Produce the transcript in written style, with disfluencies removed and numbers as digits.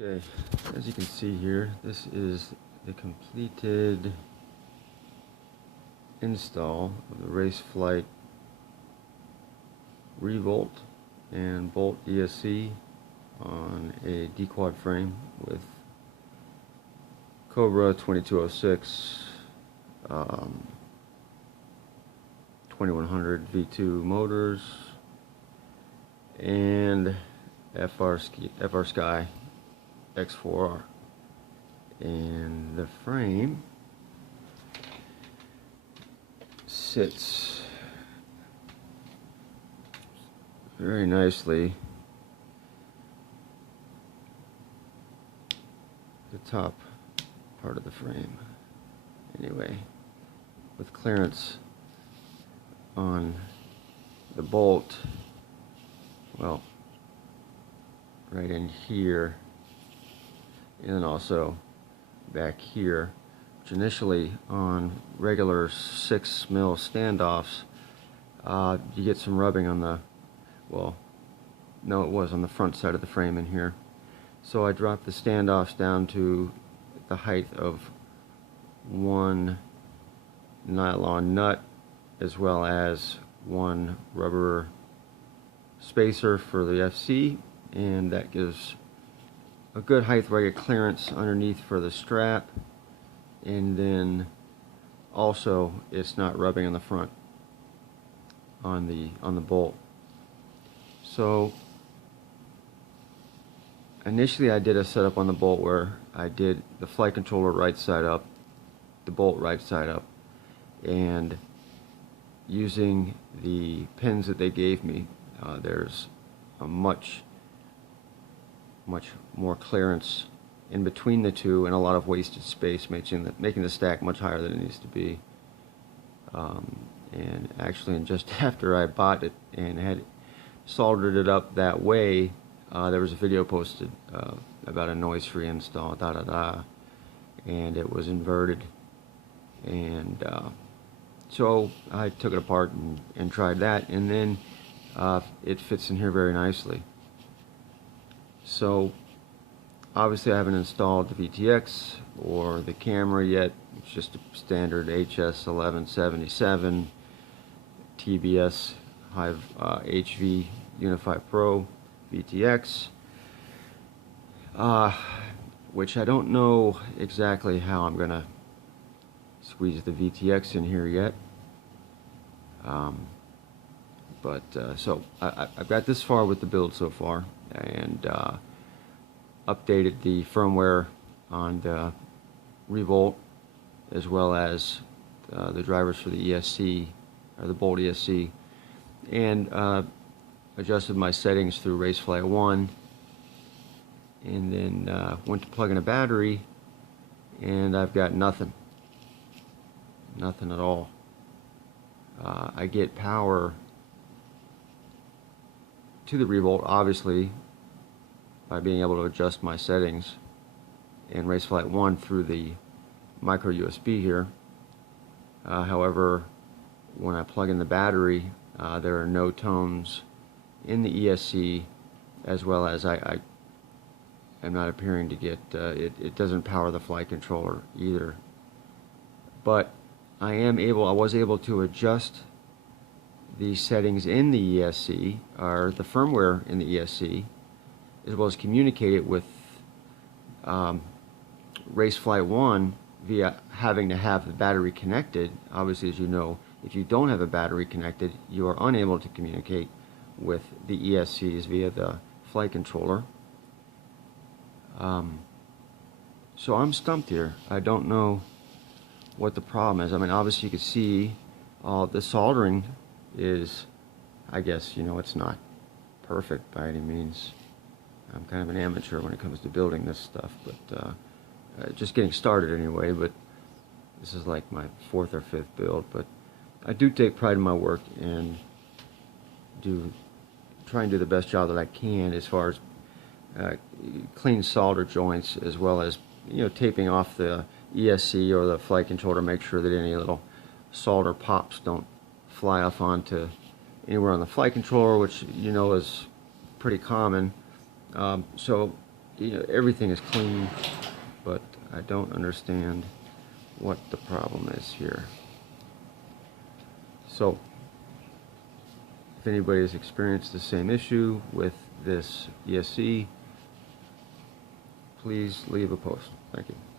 Okay, as you can see here, this is the completed install of the Raceflight Revolt and Bolt ESC on a DQUAD frame with Cobra 2206 2100 V2 motors and FR Sky X4R, and the frame sits very nicely the top part of the frame anyway, with clearance on the bolt, well, right in here, and then also back here, which initially on regular 6mm standoffs, you get some rubbing on the, well, no, it was on the front side of the frame in here. So I dropped the standoffs down to the height of one nylon nut, as well as one rubber spacer for the FC, and that gives a good height where I get clearance underneath for the strap, and then also it's not rubbing on the front on the bolt. So initially I did a setup on the bolt where I did the flight controller right side up, the bolt right side up, and using the pins that they gave me, there's a much more clearance in between the two and a lot of wasted space, making the stack much higher than it needs to be. And actually, just after I bought it and had soldered it up that way, there was a video posted about a noise-free install, and it was inverted, and so I took it apart and tried that, and then it fits in here very nicely. So obviously I haven't installed the VTX or the camera yet. It's just a standard HS1177 TBS HV Unify Pro VTX, which I don't know exactly how I'm gonna squeeze the VTX in here yet. So I've got this far with the build so far, and updated the firmware on the Revolt, as well as the drivers for the ESC, or the Bolt ESC, and adjusted my settings through RF1, and then went to plug in a battery, and I've got nothing at all. I get power to the Revolt, obviously, by being able to adjust my settings in Raceflight 1 through the micro USB here. However, when I plug in the battery, there are no tones in the ESC, as well as I am not appearing to get, it doesn't power the flight controller either. But I was able to adjust the settings in the ESC, or the firmware in the ESC, as well as communicate it with Raceflight 1 via having to have the battery connected. Obviously, as you know, if you don't have a battery connected, you are unable to communicate with the ESCs via the flight controller. So I'm stumped here. I don't know what the problem is. I mean, obviously you can see the soldering is, I guess, you know, it's not perfect by any means. I'm kind of an amateur when it comes to building this stuff, but just getting started anyway. But this is like my 4th or 5th build. But I do take pride in my work and try and do the best job that I can as far as clean solder joints, as well as, you know, taping off the ESC or the flight controller to make sure that any little solder pops don't fly off onto anywhere on the flight controller, which, you know, is pretty common. So everything is clean, but I don't understand what the problem is here. So, if anybody has experienced the same issue with this ESC, please leave a post. Thank you.